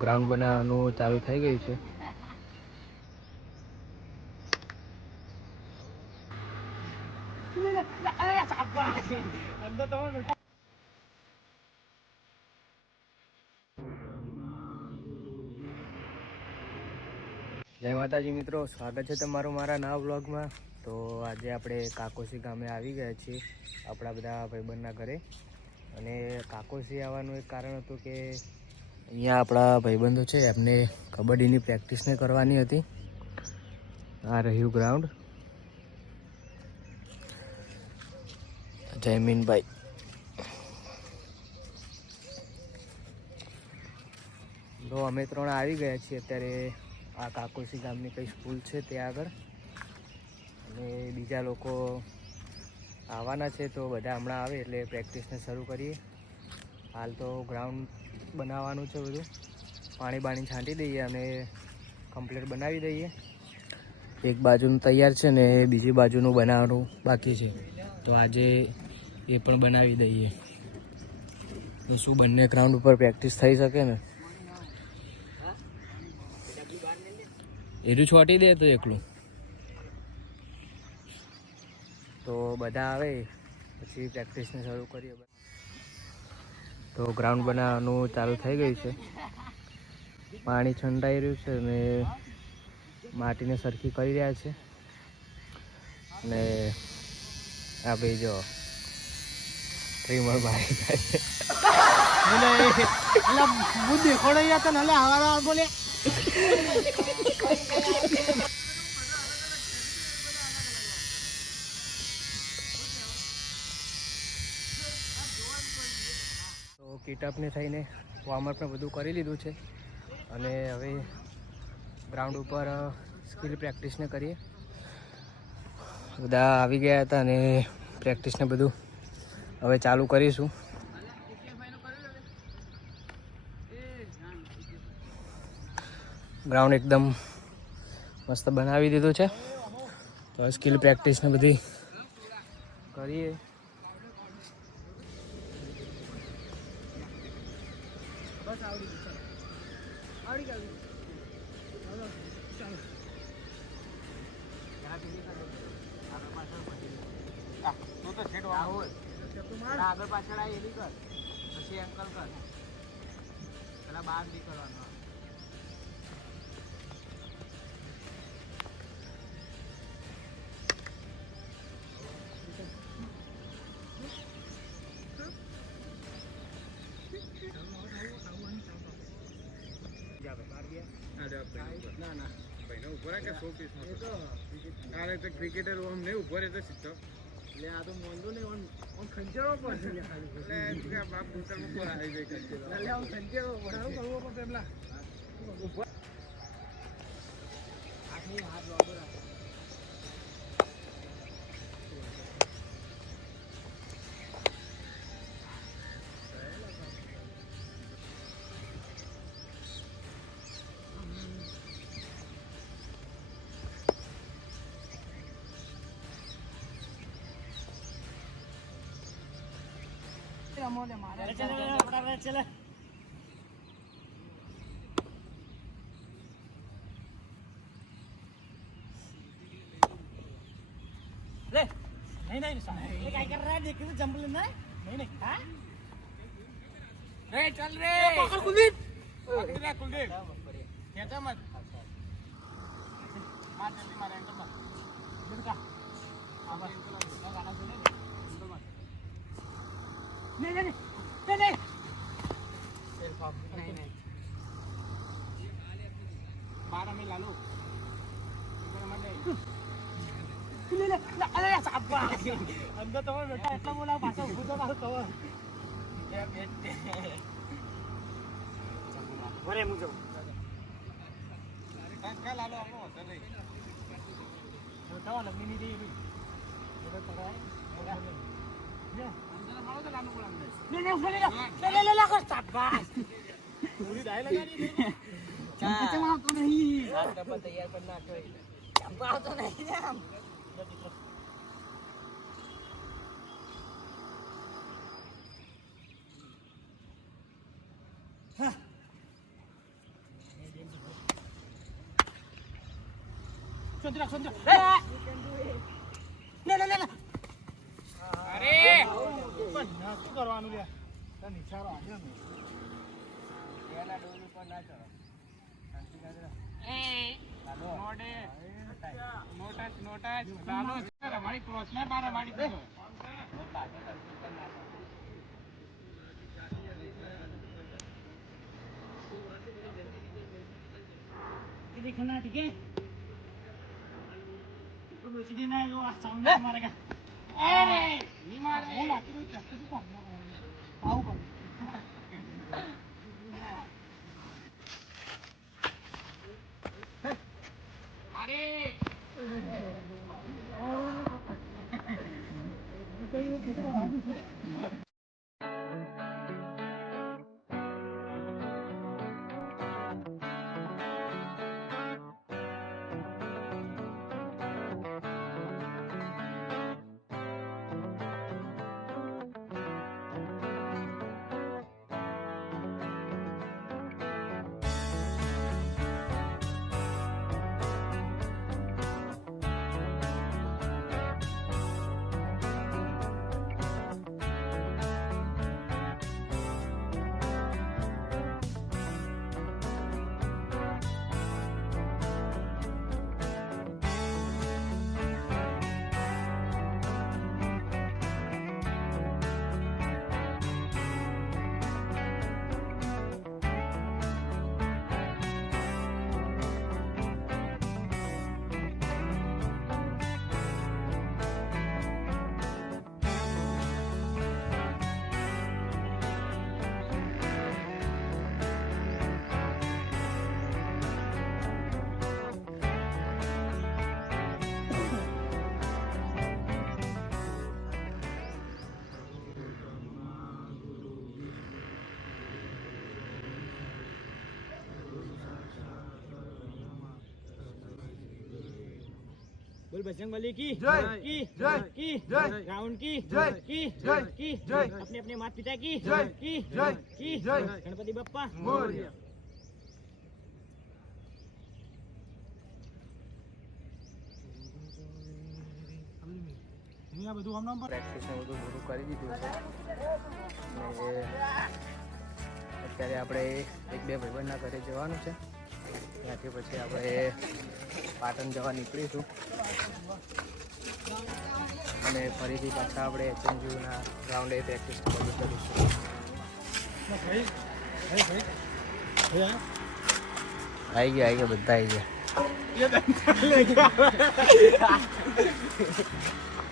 Ground બનાવવાનું ચાલુ થઈ ગયું છે. જય માતાજી મિત્રો, સ્વાગત છે તમારું મારા નવા બ્લોગમાં તો આજે આપણે કાકોસી ગામે આવી ગયા છીએ, આપણા બધા ભાઈબંધના ઘરે. અને કાકોસી આવવાનું એક કારણ હતું કે અહીંયા આપણા ભાઈબંધો છે, એમને કબડ્ડીની પ્રેક્ટિસને કરવાની હતી. આ રહ્યું ગ્રાઉન્ડ જયમીનભાઈ. તો અમે ત્રણ આવી ગયા છીએ, અત્યારે આ કાકોસી ગામની કઈ સ્કૂલ છે ત્યાં આગળ. અને બીજા લોકો આવવાના છે, તો બધા હમણાં આવે એટલે પ્રેક્ટિસને શરૂ કરીએ. હાલ તો ગ્રાઉન્ડ બનાવવાનું છે બધું. પાણી બાણી છાંટી દઈએ અને કમ્પ્લીટ બનાવી દઈએ. એક બાજુનું તૈયાર છે ને બીજી બાજુનું બનાવવાનું બાકી છે. તો આજે એ પણ બનાવી દઈએ. તો શું બંને ગ્રાઉન્ડ ઉપર પ્રેક્ટિસ થઈ શકે ને? એરું છોટી દે તો એકલું. તો બધા આવે, પછી પ્રેક્ટિસને શરૂ કરીએ. તો ગ્રાઉન્ડ બનાવવાનું ચાલુ થઈ ગયું છે. પાણી છંટાઈ રહ્યું છે અને માટીને સરખી કરી રહ્યા છે. અને આ ભાઈ જો ટ્રીમર મારી જાય છે. બુદ્ધિ ખોડાઈ જતા ને હવા બોલે તો કીટઅપને થઈને વોર્મઅપને બધું કરી લીધું છે. અને હવે ગ્રાઉન્ડ ઉપર સ્કિલ પ્રેક્ટિસને કરીએ. બધા આવી ગયા હતા અને પ્રેક્ટિસને બધું હવે ચાલુ કરીશું. ગ્રાઉન્ડ એકદમ મસ્ત બનાવી દીધું છે. તો સ્કિલ પ્રેક્ટિસને બધી કરીએ. આગળ પાછળ આ એલી કર. પછી અંકલ કર. પેલા બાર બી કરવાનો. ના ના. ક્રિકેટર આમ નહીં ઊભો રહે તો સીધો. એટલે આ તો મોંધો ને ઓન ઓન ખંચેરો પડશે એટલે બાપ પુત્ર ઉપર આવી જાય કંઈ. એટલે ઓન ભણાવું કરવો પડશે પેલા. कमवले महाराज नाही नाही काय कर देखील जमलं नाही? नाही नाही. हा? रे चल रे. कुलदीप. कुलदीप. त्याचा मत मार मार નહીં નહીં નહીં નહીં નહીં નહીં બારા મેં લાલો અંદર તમારે બેટા એટલા બોલાવો પાછો ઉભું તો મારું કવર ઘરે હું જવું કાકા લાલો આપણો હતો નહીં જોતા લગ્નની દે એ બી કરાય Sondra, sondra. Eh! No, no, no, no. પણ નક્કી કરવાનું લે. તાર નિશાળો આવ્યો ને. એના ડોલ ઉપર ના ચડો શાંતિ રાખજો. મોડે નોટસ નોટસ ચાલો રમાડી ક્રોસમાં બાર રમાડી દીધો ये देखो ना 몰라 이럴 때 계속 안 나가. 나오고. 아래. 아. 계속 안 나가. बोल बजरंग बली की जय। की जय। की जय। रावण की जय। की जय। की जय। अपने अपने माता पिता की जय। की जय। की जय। गणपति बप्पा મોરયા. અહીંયા બધું આમ નામ પર પ્રેક્ટિસ ને બધું પૂરું કરી દીધું છે અને અત્યારે આપણે એક બે ભાઈબંધના ઘરે જવાનું છે ત્યાંથી પછી આપણે પાટણ જવા નીકળીશું. અને ફરીથી પાછા આપણે એચએનજીયુના ગ્રાઉન્ડે પ્રેક્ટિસ ચાલુ કરીશું. ભાઈ ભાઈ ભાઈ આવી ગયા. આવી ગયા બધા આવી ગયો.